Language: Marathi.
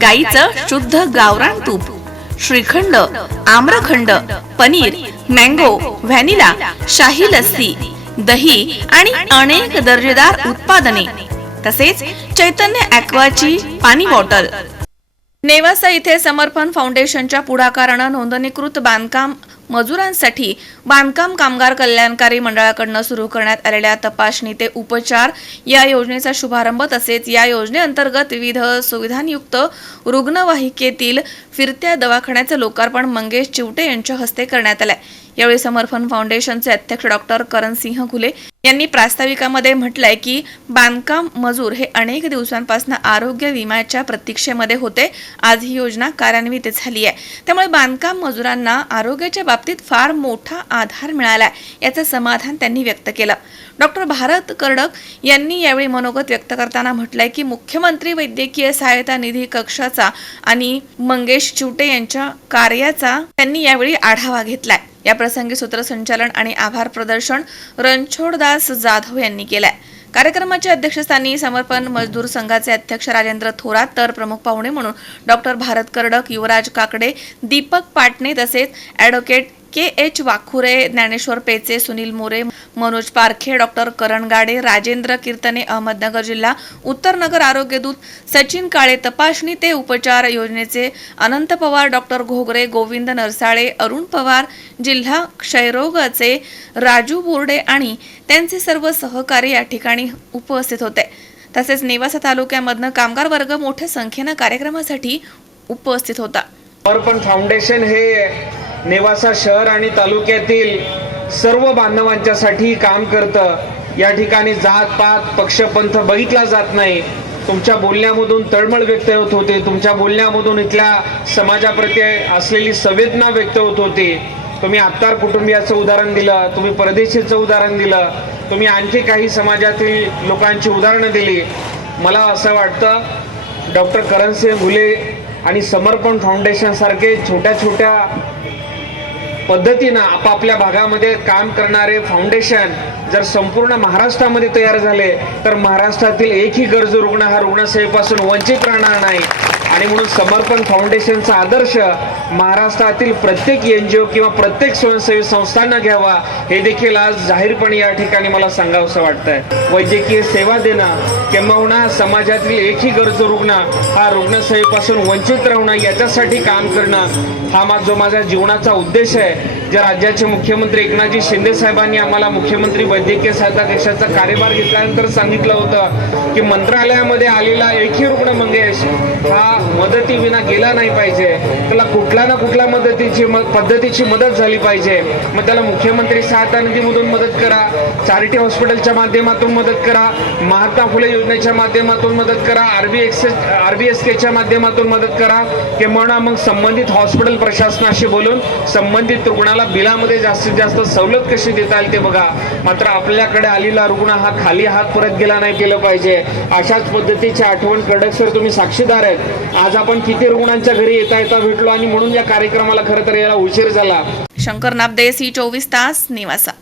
गाईचं शुद्ध गावरान तूप श्रीखंड आम्रखंड पनीर मँगो व्हॅनिला शाही लस्सी दही आणि अनेक दर्जेदार उत्पादने तसेच चैतन्य ॲक्वाची पाणी बॉटल. नेवासा इथे समर्पण फाउंडेशनच्या पुढाकारानं नोंदणीकृत बांधकाम मजुरांसाठी बांधकाम कामगार कल्याणकारी मंडळाकडनं सुरू करण्यात आलेल्या तपासणी ते उपचार या योजनेचा शुभारंभ तसेच या योजनेअंतर्गत विविध सुविधांयुक्त रुग्णवाहिकेतील फिरत्या दवाखान्याचं लोकार्पण मंगेश चिवटे यांच्या हस्ते करण्यात आलंय. यावेळी समर्पण फाउंडेशनचे अध्यक्ष डॉक्टर करणसिंह घुले यांनी प्रास्ताविकामध्ये म्हटलंय की बांधकाम मजूर हे अनेक दिवसांपासून आरोग्य विम्याच्या प्रतीक्षेमध्ये होते. आज ही योजना कार्यान्वित झाली आहे त्यामुळे बांधकाम मजुरांना आरोग्याच्या बाबतीत फार मोठा आधार मिळाला याचं समाधान त्यांनी व्यक्त केलं. डॉक्टर भारत कर्डक यांनी यावेळी मनोगत व्यक्त करताना म्हटलंय की मुख्यमंत्री वैद्यकीय सहायता निधी कक्षाचा आणि मंगेश चिवटे यांच्या कार्याचा त्यांनी यावेळी आढावा घेतलाय. या प्रसंगी सूत्रसंचालन आणि आभार प्रदर्शन रणछोडदास जाधव यांनी केलंय. कार्यक्रमाच्या अध्यक्षस्थानी समर्पण मजदूर संघाचे अध्यक्ष राजेंद्र थोरात तर प्रमुख पाहुणे म्हणून डॉक्टर भारत कर्डक युवराज काकडे दीपक पाटणे तसेच advocate K H Wakhure Dnyaneshwar Peche Sunil More Manoj Parkhe doctor Karan Gade Rajendra Kirtane Ahmednagar जिल्हा उत्तर नगर आरोग्य दूत सचिन काळे तपासणी ते उपचार योजनेचे अनंत पवार डॉक्टर घोगरे गोविंद नरसाळे अरुण पवार जिल्हा क्षयरोगाचे राजू बोर्डे आणि त्यांचे सर्व सहकारी या ठिकाणी उपस्थित होते. तसेच नेवासा तालुक्यामधनं कामगार वर्ग मोठ्या संख्येनं कार्यक्रमासाठी उपस्थित होता. समर्पण फाउंडेशन हे नेवासा शहर आणि तालुक्यातील सर्व बांधवांच्यासाठी काम करतं. या ठिकाणी जात पात पक्षपंथ बघितला जात नाही. तुमच्या बोलण्यामधून तळमळ व्यक्त होत होते. तुमच्या बोलण्यामधून इथल्या समाजाप्रती असलेली संवेदना व्यक्त होत होती. तुम्ही आत्तार कुटुंबियाचं उदाहरण दिलं तुम्ही परदेशीचं उदाहरण दिलं तुम्ही आणखी काही समाजातील लोकांची उदाहरणं दिली. मला असं वाटतं डॉक्टर करणसिंह घुले आणि समर्पण फाउंडेशनसारखे छोट्या छोट्या पद्धतीनं आपापल्या भागामध्ये काम करणारे फाउंडेशन जर संपूर्ण महाराष्ट्रामध्ये तयार झाले तर महाराष्ट्रातील एकही गरजू रुग्ण हा रुग्णसेवेपासून वंचित राहणार नाही. आणि म्हणून समर्पण फाउंडेशनचा आदर्श महाराष्ट्रातील प्रत्येक एन जी ओ किंवा प्रत्येक स्वयंसेवी संस्थांना घ्यावा हे देखील आज जाहीरपणे या ठिकाणी मला सांगावंसं वाटतंय. वैद्यकीय सेवा देणं किंबहुना समाजातील एकही गरजू रुग्ण हा रुग्णसेवेपासून वंचित राहणं याच्यासाठी काम करणं हा मा जो माझ्या जीवनाचा उद्देश आहे ज्या राज्याचे मुख्यमंत्री एकनाथजी शिंदे साहेबांनी आम्हाला मुख्यमंत्री वैद्यकीय सहायता कक्षाचा कार्यभार घेतल्यानंतर सांगितलं होतं की मंत्रालयामध्ये आलेला एकही रुग्ण मंगेश हा मदतीविना गेला नाही पाहिजे. त्याला कुठल्या ना कुठल्या मदतीची पद्धतीची मदत झाली पाहिजे. मग त्याला मुख्यमंत्री सहायता निधीमधून मदत करा चॅरिटी हॉस्पिटलच्या माध्यमातून मदत करा महात्मा फुले योजनेच्या माध्यमातून मदत करा आरबी एक्सेस आरबी एस केच्या माध्यमातून मदत करा. किंवा मग संबंधित हॉस्पिटल प्रशासनाशी बोलून संबंधित रुग्णाला रुग्णाला बिलामध्ये जास्तीत जास्त सवलत कशी देता येईल ते बघा. मात्र आपल्याकडे आलेला रुग्ण हा खाली हात परत गेला नाही केलं पाहिजे. अशाच पद्धतीची आठवण कडक सर तुम्ही साक्षीदार आहेत. आज आपण किती रुग्णांच्या घरी येता येता भेटलो आणि म्हणून या कार्यक्रमाला खरं तर याला उशीर झाला. शंकर नाबदे सी चोवीस तास निवासा.